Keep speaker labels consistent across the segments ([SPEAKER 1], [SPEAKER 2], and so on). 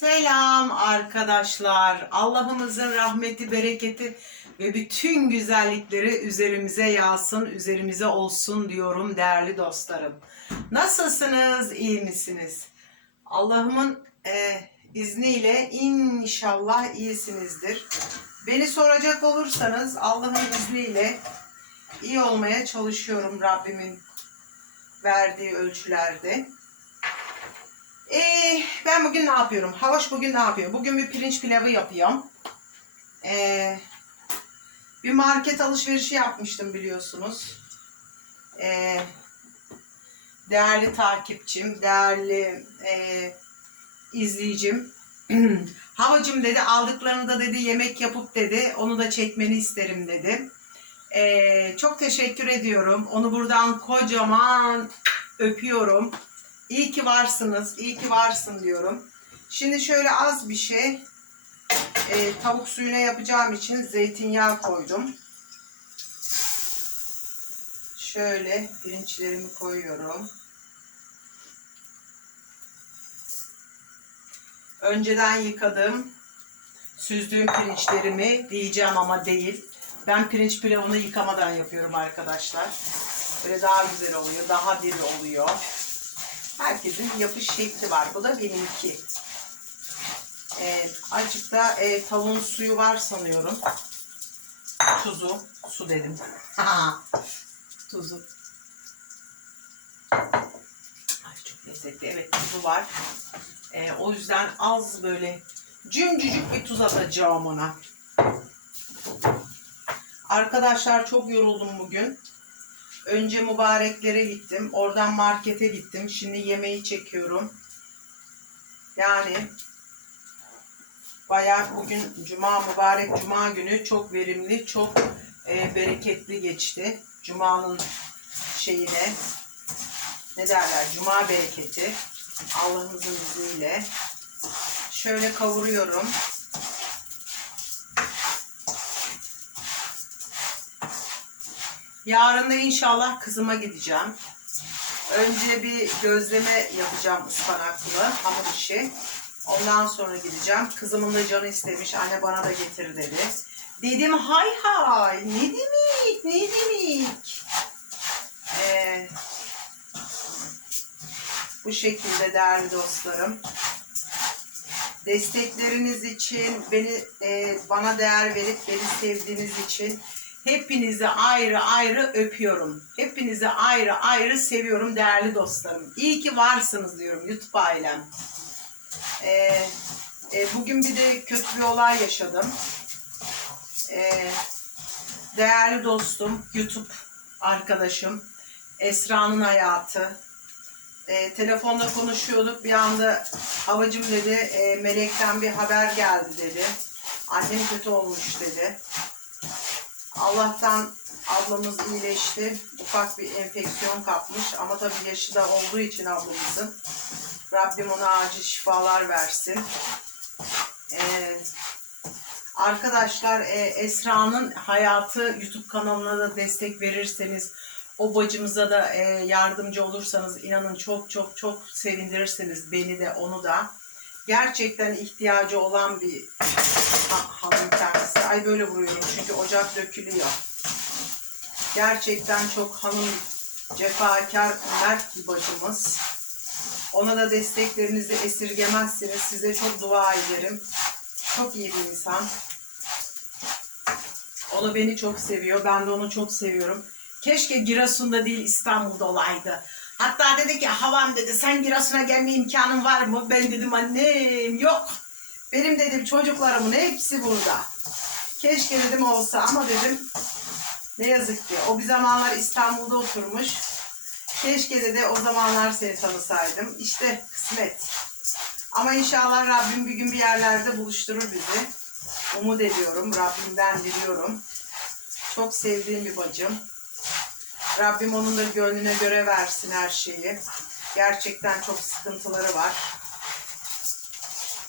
[SPEAKER 1] Selam arkadaşlar. Allah'ımızın rahmeti, bereketi ve bütün güzellikleri üzerimize yağsın, üzerimize olsun diyorum değerli dostlarım. Nasılsınız, iyi misiniz? Allah'ımın e, izniyle inşallah iyisinizdir. Beni soracak olursanız Allah'ın izniyle iyi olmaya çalışıyorum Rabbimin verdiği ölçülerde. Ee, ben bugün ne yapıyorum? Havaş bugün ne yapıyor? Bugün bir pirinç pilavı yapıyorum. Ee, bir market alışverişi yapmıştım biliyorsunuz. Ee, değerli takipçim, değerli e, izleyicim. Havacım dedi aldıklarını da dedi yemek yapıp dedi onu da çekmeni isterim dedi. Ee, çok teşekkür ediyorum. Onu buradan kocaman öpüyorum. İyi ki varsınız, iyi ki varsın diyorum. Şimdi şöyle az bir şey e, tavuk suyuna yapacağım için zeytinyağı koydum. Şöyle pirinçlerimi koyuyorum. Önceden yıkadım. Süzdüğüm pirinçlerimi diyeceğim ama değil. Ben pirinç pilavını yıkamadan yapıyorum arkadaşlar. Böyle daha güzel oluyor, daha diri oluyor. Herkesin yapış şekli var. Bu da benimki. Ee, azıcık da e, tavuğun suyu var sanıyorum. Tuzu. Su dedim. Tuzu. Ay çok lezzetli. Evet tuzu var. Ee, o yüzden az böyle cüncücük bir tuz atacağım ona. Arkadaşlar çok yoruldum bugün. Önce mübareklere gittim. Oradan markete gittim. Şimdi yemeği çekiyorum. Yani bayağı bugün cuma mübarek cuma günü çok verimli, çok e, bereketli geçti. Cuma'nın şeyine ne derler? Cuma bereketi. Allah'ımızın izniyle. Şöyle kavuruyorum. Yarın da inşallah kızıma gideceğim. Önce bir gözleme yapacağım ıspanaklı hamur işi. Ondan sonra gideceğim. Kızımın da canı istemiş. Anne bana da getir dedi. Dedim hay hay. Ne demek? Ne demek? Ee, bu şekilde değerli dostlarım. Destekleriniz için, beni e, bana değer verip beni sevdiğiniz için Hepinizi ayrı ayrı öpüyorum. Hepinizi ayrı ayrı seviyorum değerli dostlarım. İyi ki varsınız diyorum YouTube ailem. Ee, e, bugün bir de kötü bir olay yaşadım. Ee, değerli dostum, YouTube arkadaşım, Esra'nın hayatı. Ee, telefonda konuşuyorduk. Bir anda havacım dedi, e, Melek'ten bir haber geldi dedi. Annem kötü olmuş dedi. Allah'tan ablamız iyileşti. Ufak bir enfeksiyon kapmış ama tabii yaşı da olduğu için ablamızın. Rabbim ona acil şifalar versin. Ee, arkadaşlar e, Esra'nın hayatı YouTube kanalına da destek verirseniz o bacımıza da e, yardımcı olursanız inanın çok çok çok sevindirirsiniz beni de onu da. Gerçekten ihtiyacı olan bir ha, hanım kendisi. Ay böyle vuruyorum çünkü ocak dökülüyor. Gerçekten çok hanım cefakar, mert bir bacımız. Ona da desteklerinizi esirgemezsiniz. Size çok dua ederim. Çok iyi bir insan. O da beni çok seviyor. Ben de onu çok seviyorum. Keşke Giresun'da değil İstanbul'da olaydı. Hatta dedi ki havam dedi sen Giresun'a gelme imkanın var mı? Ben dedim annem yok. Benim dedim çocuklarımın hepsi burada. Keşke dedim olsa ama dedim ne yazık ki o bir zamanlar İstanbul'da oturmuş. Keşke dedi o zamanlar seni tanısaydım. İşte kısmet. Ama inşallah Rabbim bir gün bir yerlerde buluşturur bizi. Umut ediyorum. Rabbimden diliyorum. Çok sevdiğim bir bacım. Rabbim onun da gönlüne göre versin her şeyi. Gerçekten çok sıkıntıları var.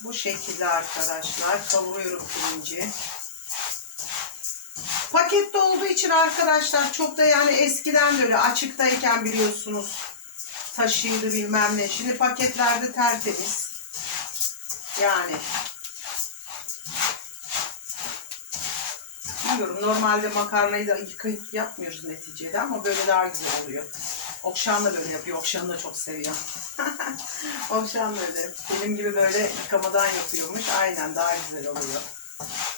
[SPEAKER 1] Bu şekilde arkadaşlar kavuruyorum pirinci. Pakette olduğu için arkadaşlar çok da yani eskiden de öyle açıktayken biliyorsunuz taşıydı bilmem ne. Şimdi paketlerde tertemiz. Yani. Bilmiyorum normalde makarnayı da yıkayıp yapmıyoruz neticede ama böyle daha güzel oluyor. Okşan da böyle yapıyor. Okşan'ı da çok seviyor. Okşan böyle. Benim gibi böyle yıkamadan yapıyormuş. Aynen daha güzel oluyor.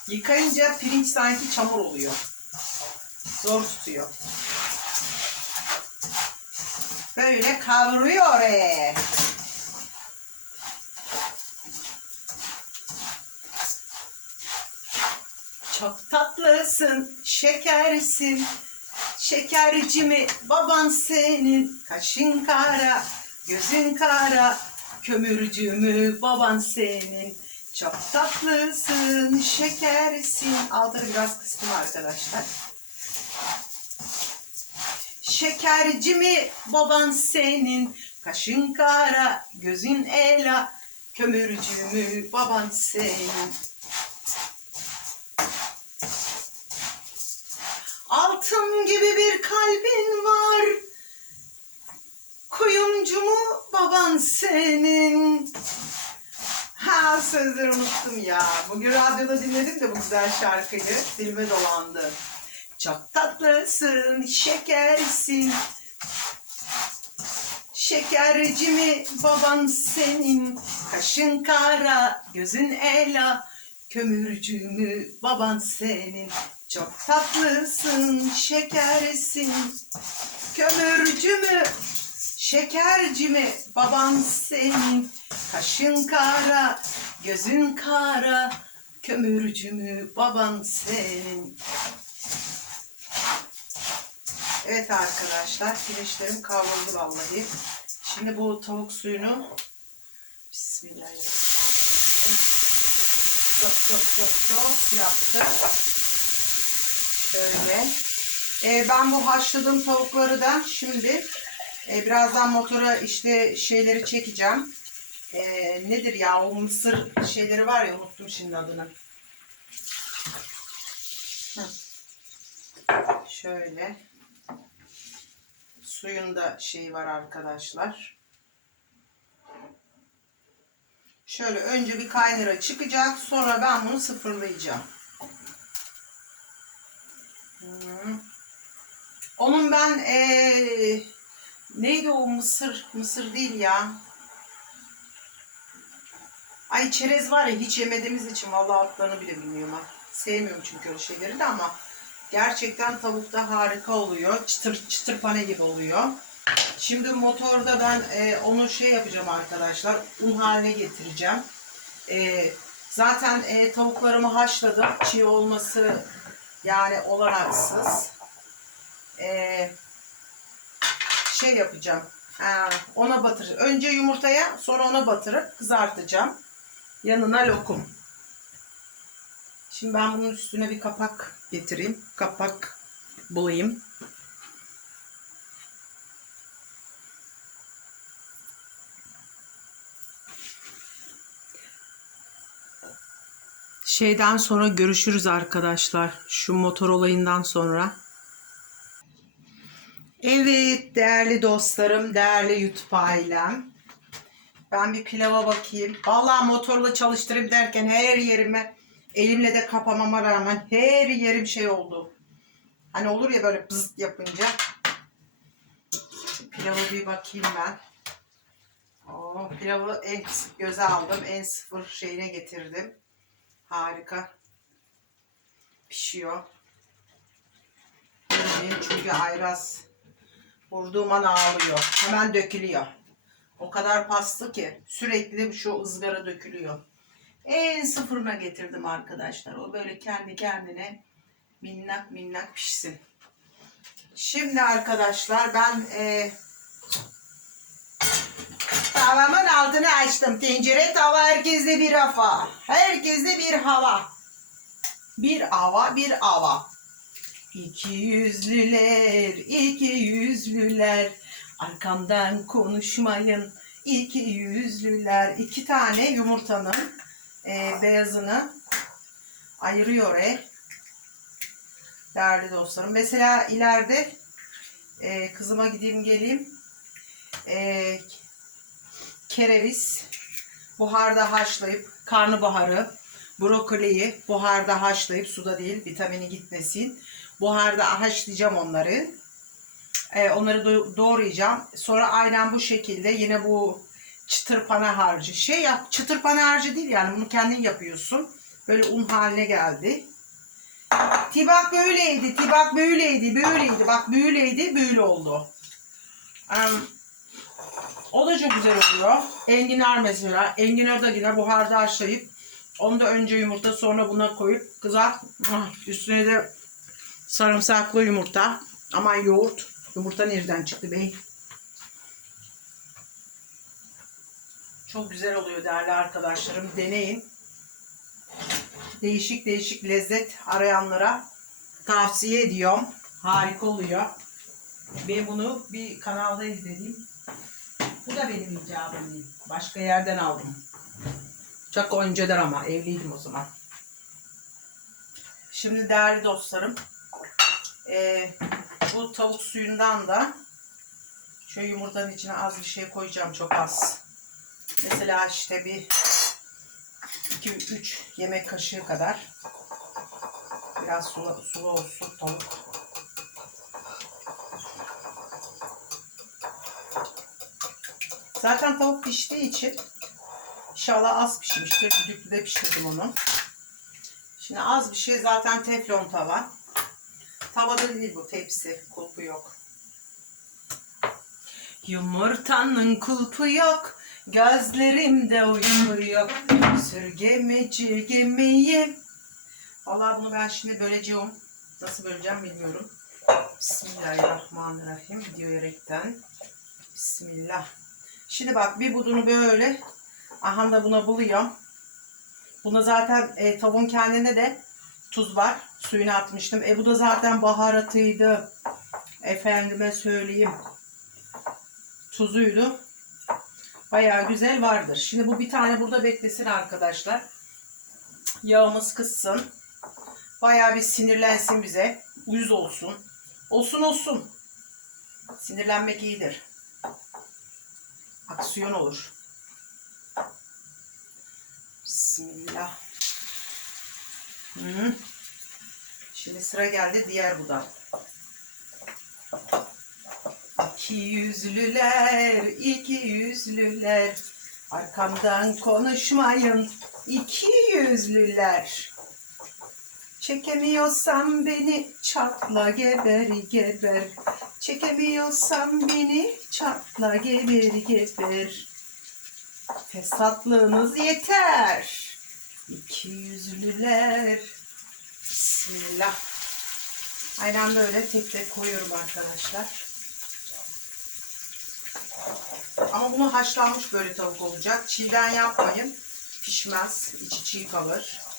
[SPEAKER 1] Yıkayınca pirinç sanki çamur oluyor. Zor tutuyor. Böyle kavuruyor. ee. Çok tatlısın, şekersin. Şekerci mi baban senin? Kaşın kara, gözün kara. Kömürcü mü baban senin? Çok tatlısın, şekersin. Altını biraz kıstım arkadaşlar. Şekerci mi baban senin? Kaşın kara, gözün ela. Kömürcü mü baban senin? Altın gibi bir kalbin var. Kuyumcu mu baban senin? Ha sözleri unuttum ya. Bugün radyoda dinledim de bu güzel şarkıyı. Dilime dolandı. Çok tatlısın, şekersin. Şekerci mi baban senin? Kaşın kara, gözün ela. Kömürcü mü baban senin? Çok tatlısın, şekersin. Kömürcü mü? Şekerci mi? Baban senin. Kaşın kara, gözün kara. Kömürcü mü? Baban senin. Evet arkadaşlar, pirinçlerim kavruldu vallahi. Şimdi bu tavuk suyunu Bismillahirrahmanirrahim. Çok çok çok çok yaptım. Şöyle. Ee, ben bu haşladığım tavukları da şimdi e, birazdan motora işte şeyleri çekeceğim. Ee, nedir ya o mısır şeyleri var ya unuttum şimdi adını. Şöyle. Suyunda şey var arkadaşlar. Şöyle önce bir kaynağa çıkacak. Sonra ben bunu sıfırlayacağım. Onun ben eee, neydi o mısır mısır değil ya. Ay çerez var ya hiç yemediğimiz için vallahi adlarını bile bilmiyorum ha. Sevmiyorum çünkü öyle şeyleri de ama gerçekten tavukta harika oluyor. Çıtır çıtır pane gibi oluyor. Şimdi motorda ben eee, onu şey yapacağım arkadaşlar. Un haline getireceğim. Eee, zaten eee, tavuklarımı haşladım. Çiğ olması yani olanaksız. Ee, şey yapacağım. Ha, ona batır. Önce yumurtaya sonra ona batırıp kızartacağım. Yanına lokum. Şimdi ben bunun üstüne bir kapak getireyim. Kapak bulayım. Şeyden sonra görüşürüz arkadaşlar. Şu motor olayından sonra. Evet değerli dostlarım, değerli YouTube ailem. Ben bir pilava bakayım. Vallahi motorla çalıştırayım derken her yerime elimle de kapamama rağmen her yerim şey oldu. Hani olur ya böyle bızıt yapınca. Pilava bir bakayım ben. Oo, pilavı en göze aldım. En sıfır şeyine getirdim. Harika. Pişiyor. Çünkü ayraz vurduğum an ağlıyor. Hemen dökülüyor. O kadar paslı ki sürekli şu ızgara dökülüyor. En sıfırına getirdim arkadaşlar. O böyle kendi kendine minnak minnak pişsin. Şimdi arkadaşlar ben e, Tavamın altını açtım. Tencere tava herkeste bir hava. Herkeste bir hava. Bir hava, bir hava. İki yüzlüler, iki yüzlüler. Arkamdan konuşmayın. İki yüzlüler. İki tane yumurtanın e, beyazını ayırıyor e. Değerli dostlarım. Mesela ileride e, kızıma gideyim geleyim. E, kereviz buharda haşlayıp karnabaharı, brokoliyi buharda haşlayıp suda değil vitamini gitmesin. Buharda haşlayacağım onları. Ee, onları do- doğrayacağım. Sonra aynen bu şekilde yine bu çıtır pana harcı. Şey yap, çıtır pana harcı değil yani bunu kendin yapıyorsun. Böyle un haline geldi. Tibak böyleydi, tibak böyleydi, böyleydi. Bak böyleydi, böyle oldu. Em, o da çok güzel oluyor. Enginar mesela. Enginar da yine buharda haşlayıp onu da önce yumurta sonra buna koyup kızart. Ah, Üstüne de sarımsaklı yumurta. Aman yoğurt. Yumurta nereden çıktı bey? Çok güzel oluyor değerli arkadaşlarım. Deneyin. Değişik değişik lezzet arayanlara tavsiye ediyorum. Harika oluyor. Ben bunu bir kanalda izledim. Da benim icabım değil. Başka yerden aldım. Çok önceden ama evliydim o zaman. Şimdi değerli dostlarım. eee, bu tavuk suyundan da şöyle yumurtanın içine az bir şey koyacağım. Çok az. Mesela işte bir 2-3 yemek kaşığı kadar. Biraz sulu, sulu olsun tavuk. Zaten tavuk piştiği için inşallah az pişmiştir. Düdüklüde pişirdim onu. Şimdi az bir şey zaten teflon tava. Tavada değil bu tepsi. Kulpu yok. Yumurtanın kulpu yok. Gözlerimde uyku yok. Sürgemeci gemiyi. Vallahi bunu ben şimdi böleceğim. Nasıl böleceğim bilmiyorum. Bismillahirrahmanirrahim diyerekten. Bismillah. Şimdi bak bir budunu böyle aha da buna buluyor. Buna zaten e, tavuğun kendine de tuz var. Suyunu atmıştım. E bu da zaten baharatıydı. Efendime söyleyeyim. Tuzuydu. Bayağı güzel vardır. Şimdi bu bir tane burada beklesin arkadaşlar. Yağımız kızsın. Bayağı bir sinirlensin bize. Uyuz olsun. Olsun olsun. Sinirlenmek iyidir. Aksiyon olur. Bismillah. Hı. Şimdi sıra geldi diğer buda. İki yüzlüler, iki yüzlüler. Arkamdan konuşmayın, iki yüzlüler. Çekemiyorsan beni çatla geber geber. Çekemiyorsan beni çatla geber geber. Fesatlığınız yeter. İki yüzlüler. Bismillah. Aynen böyle tek tek koyuyorum arkadaşlar. Ama bunu haşlanmış böyle tavuk olacak. Çiğden yapmayın. Pişmez. içi çiğ kalır.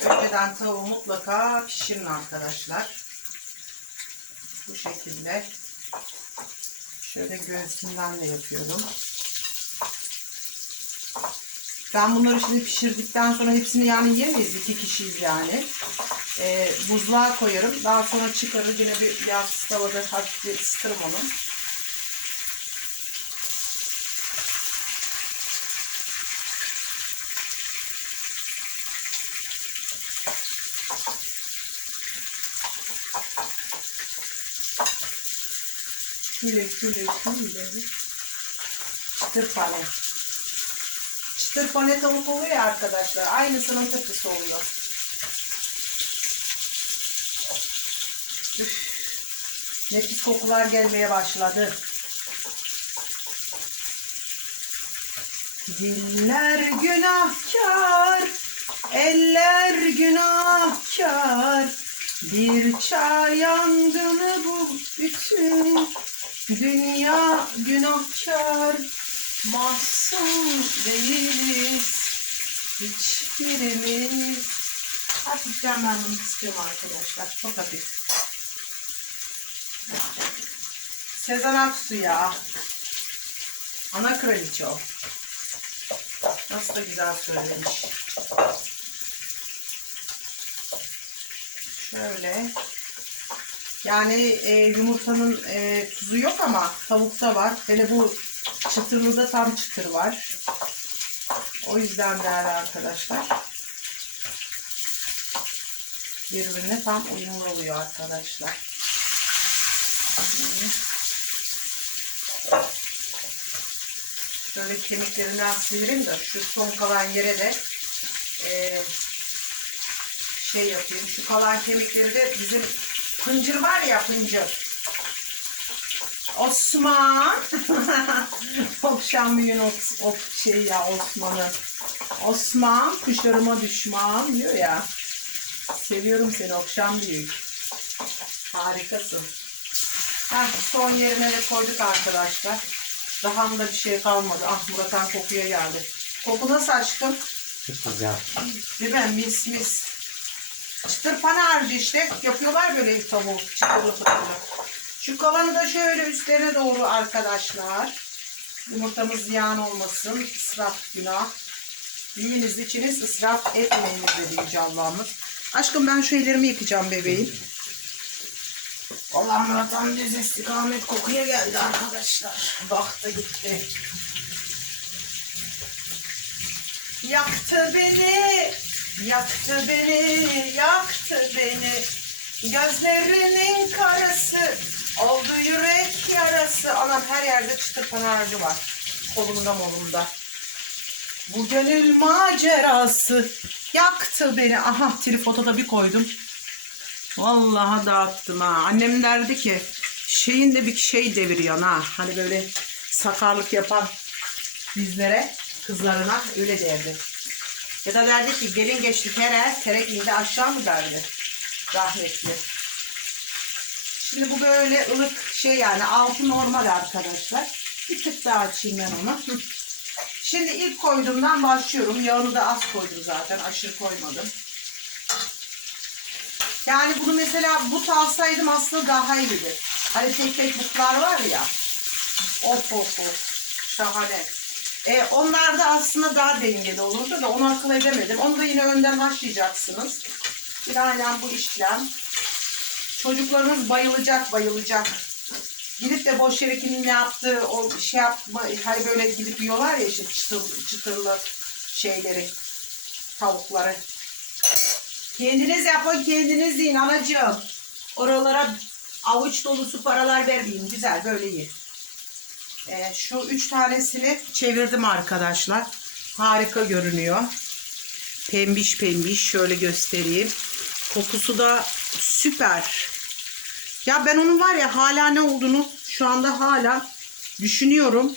[SPEAKER 1] Önceden tavuğu mutlaka pişirin arkadaşlar. Bu şekilde. Şöyle göğsünden de yapıyorum. Ben bunları şimdi pişirdikten sonra hepsini yani yemeyiz. iki kişiyiz yani. Ee, buzluğa koyarım. Daha sonra çıkarır. Yine bir yağsız tavada hafif bir ısıtırım onu. Güle güle güle. Çıtır pane. Çıtır pane tavuk oluyor arkadaşlar. Aynısının tıpkısı oluyor. Üf. Nefis kokular gelmeye başladı. Diller günahkar, eller günahkar. Bir çay yangını bu bütün dünya günahkar. Masum değiliz hiçbirimiz. Hafiften ben bunu istiyorum arkadaşlar. Çok hafif. Sezen Aksu ya. Ana kraliçe o. Nasıl da güzel söylemiş. Şöyle. Yani e, yumurtanın e, tuzu yok ama tavukta var. Hele bu çıtırlıda tam çıtır var. O yüzden değerli arkadaşlar. Birbirine tam uyumlu oluyor arkadaşlar. Şöyle kemiklerinden sıyırayım da şu son kalan yere de eee, şey yapayım. Şu kalan kemikleri de bizim pıncır var ya pıncır. Osman. Okşanmayın o, o şey ya Osman'ı. Osman kuşlarıma düşman diyor ya. Seviyorum seni okşan büyük. Harikasın. Heh, son yerine de koyduk arkadaşlar. Daha da bir şey kalmadı. Ah Murat'tan kokuya geldi. Koku nasıl aşkım?
[SPEAKER 2] Çok güzel.
[SPEAKER 1] Değil mi? Mis mis. Çıtır pana harcı işte. Yapıyorlar böyle tavuğu. Çıtırlı fıtırlı. Şu kalanı da şöyle üstlerine doğru arkadaşlar. Yumurtamız ziyan olmasın. İsraf günah. Yiyiniz içiniz ısraf etmeyiniz dedi Yüce Allah'ımız. Aşkım ben şu ellerimi yıkayacağım bebeğim. Allah Murat'ın düz istikamet kokuya geldi arkadaşlar. Baktı gitti. Yaktı beni, yaktı beni, yaktı beni. Gözlerinin karası, oldu yürek yarası. Anam her yerde çıtır panarcı var. Kolumda molumda. Bu gönül macerası yaktı beni. Aha tripoda da bir koydum. Vallahi dağıttım ha. Annem derdi ki şeyin de bir şey deviriyor ha. Hani böyle sakarlık yapan bizlere, kızlarına öyle derdi. Ya da derdi ki gelin geçti tere, terek indi aşağı mı derdi. Rahmetli. Şimdi bu böyle ılık şey yani altı normal arkadaşlar. Bir tık daha açayım ben onu. Şimdi ilk koyduğumdan başlıyorum. Yağını da az koydum zaten. Aşırı koymadım. Yani bunu mesela but alsaydım aslında daha iyiydi. Hani tek tek butlar var ya. Of of of. Şahane. E, onlar da aslında daha dengeli olurdu da onu akıl edemedim. Onu da yine önden haşlayacaksınız. Aynen bu işlem. Çocuklarınız bayılacak bayılacak. Gidip de boş yere kimin yaptığı o şey yapma hani böyle gidip yiyorlar ya işte çıtır, çıtırlı şeyleri tavukları. Kendiniz yapın kendiniz yiyin anacığım. Oralara avuç dolusu paralar vermeyin. Güzel böyle yiyin. Ee, şu üç tanesini çevirdim arkadaşlar. Harika görünüyor. Pembiş pembiş şöyle göstereyim. Kokusu da süper. Ya ben onun var ya hala ne olduğunu şu anda hala düşünüyorum.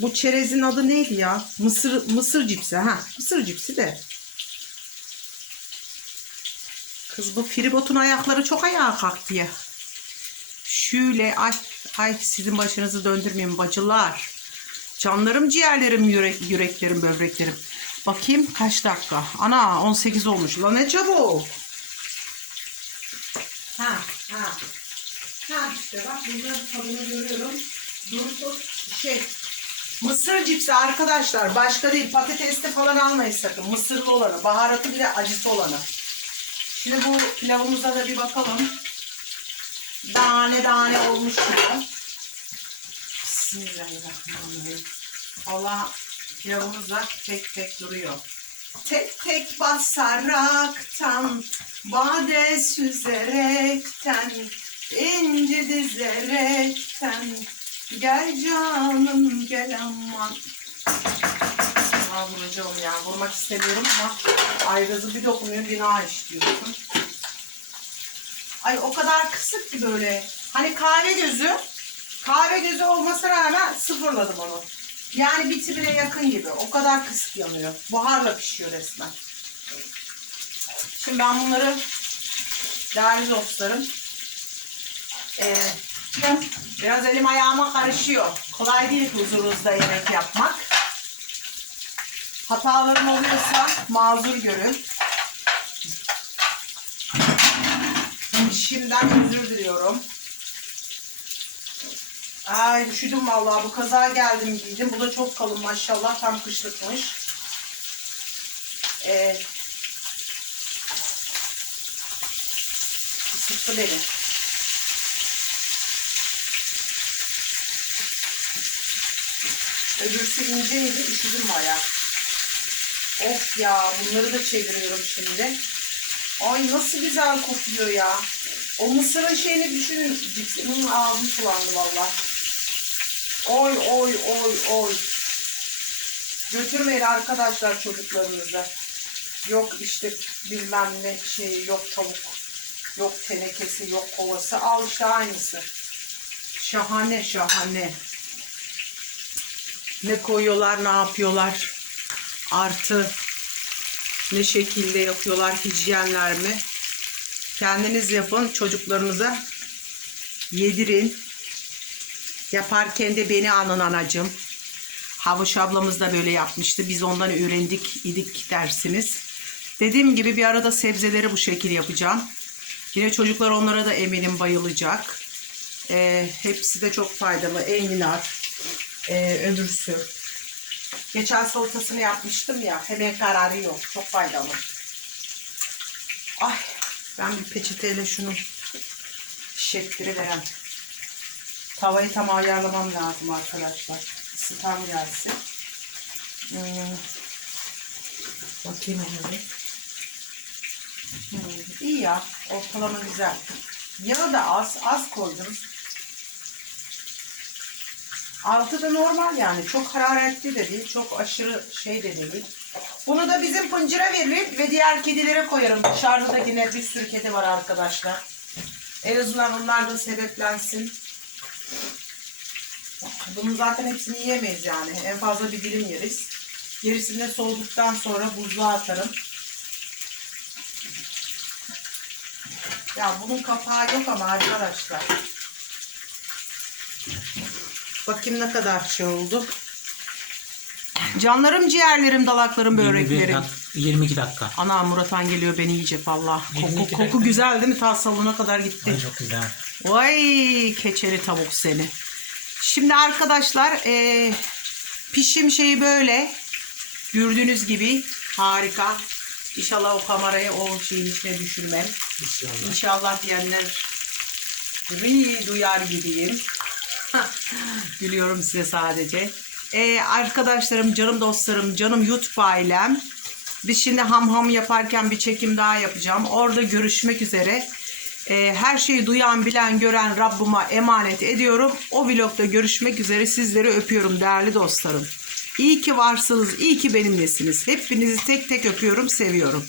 [SPEAKER 1] Bu çerezin adı neydi ya? Mısır mısır cipsi ha. Mısır cipsi de. Kız bu Firibot'un ayakları çok ayağa kalktı ya. Şöyle ay ay sizin başınızı döndürmeyin bacılar. Canlarım, ciğerlerim, yürek, yüreklerim, böbreklerim. Bakayım kaç dakika. Ana 18 olmuş. Lan ne çabuk. Ha ha. Ha işte bak burada tadını görüyorum. Dur şey Mısır cipsi arkadaşlar başka değil patatesli falan almayın sakın. Mısırlı olanı, baharatı bile acısı olanı. Şimdi bu pilavımıza da bir bakalım. Tane tane olmuş mu? Bismillahirrahmanirrahim. Valla pilavımız da tek tek duruyor. Tek tek basaraktan, bade süzerekten, inci dizerekten, gel canım gel aman. Aa, vuracağım ya. Vurmak istemiyorum ama ayrızı bir dokunuyor günah işliyorsun. Ay o kadar kısık ki böyle. Hani kahve gözü. Kahve gözü olmasına rağmen sıfırladım onu. Yani bitimine yakın gibi. O kadar kısık yanıyor. Buharla pişiyor resmen. Şimdi ben bunları değerli dostlarım ee, biraz, elim ayağıma karışıyor. Kolay değil huzurunuzda yemek yapmak. Hatalarım oluyorsa mazur görün. Şimdiden özür diliyorum. Ay üşüdüm vallahi bu kaza geldim giydim. Bu da çok kalın maşallah tam kışlıkmış. Ee, sıktı beni. Öbürsü inceydi üşüdüm bayağı. Of ya bunları da çeviriyorum şimdi. Ay nasıl güzel kokuyor ya. O mısırın şeyini düşünün. Cipsinin ağzım sulandı valla. Oy oy oy oy. Götürmeyin arkadaşlar çocuklarınıza. Yok işte bilmem ne şey yok tavuk. Yok tenekesi yok kovası. Al işte aynısı. Şahane şahane. Ne koyuyorlar ne yapıyorlar. Artı ne şekilde yapıyorlar hijyenler mi? Kendiniz yapın çocuklarınıza yedirin. Yaparken de beni anın anacım. Havuç ablamız da böyle yapmıştı. Biz ondan öğrendik idik dersiniz. Dediğim gibi bir arada sebzeleri bu şekil yapacağım. Yine çocuklar onlara da eminim bayılacak. Ee, hepsi de çok faydalı. Enginar, ee, öbürsü. Geçen salatasını yapmıştım ya. Hemen kararı yok. Çok faydalı. Ay ben bir peçeteyle şunu şekliri Tavayı tam ayarlamam lazım arkadaşlar. Isıtam gelsin. Hmm. Bakayım hemen. Hmm. İyi ya. Ortalama güzel. Yağı da az. Az koydum. Altı da normal yani. Çok hararetli de değil. Çok aşırı şey de değil. Bunu da bizim pıncıra veririm ve diğer kedilere koyarım. Dışarıda da yine bir sürü kedi var arkadaşlar. En azından onlar da sebeplensin. Bunun zaten hepsini yiyemeyiz yani. En fazla bir dilim yeriz. Gerisini soğuduktan sonra buzluğa atarım. Ya bunun kapağı yok ama arkadaşlar. Bakayım ne kadar şey oldu. Canlarım, ciğerlerim, dalaklarım,
[SPEAKER 2] 21
[SPEAKER 1] böreklerim.
[SPEAKER 2] dak- 22 dakika.
[SPEAKER 1] Ana Muratan geliyor beni yiyecek valla. Koku,
[SPEAKER 2] 22
[SPEAKER 1] koku güzel değil mi? Ta salona kadar gitti.
[SPEAKER 2] Ay çok güzel.
[SPEAKER 1] Vay keçeli tavuk seni. Şimdi arkadaşlar eee, pişim şeyi böyle. Gördüğünüz gibi harika. İnşallah o kamerayı o şeyin içine düşürmem.
[SPEAKER 2] İnşallah.
[SPEAKER 1] İnşallah diyenler duyar gibiyim. Gülüyorum size sadece. Ee, arkadaşlarım, canım dostlarım, canım YouTube ailem. Biz şimdi ham ham yaparken bir çekim daha yapacağım. Orada görüşmek üzere. Ee, her şeyi duyan, bilen, gören Rabbime emanet ediyorum. O vlogda görüşmek üzere. Sizleri öpüyorum değerli dostlarım. İyi ki varsınız, iyi ki benimlesiniz. Hepinizi tek tek öpüyorum, seviyorum.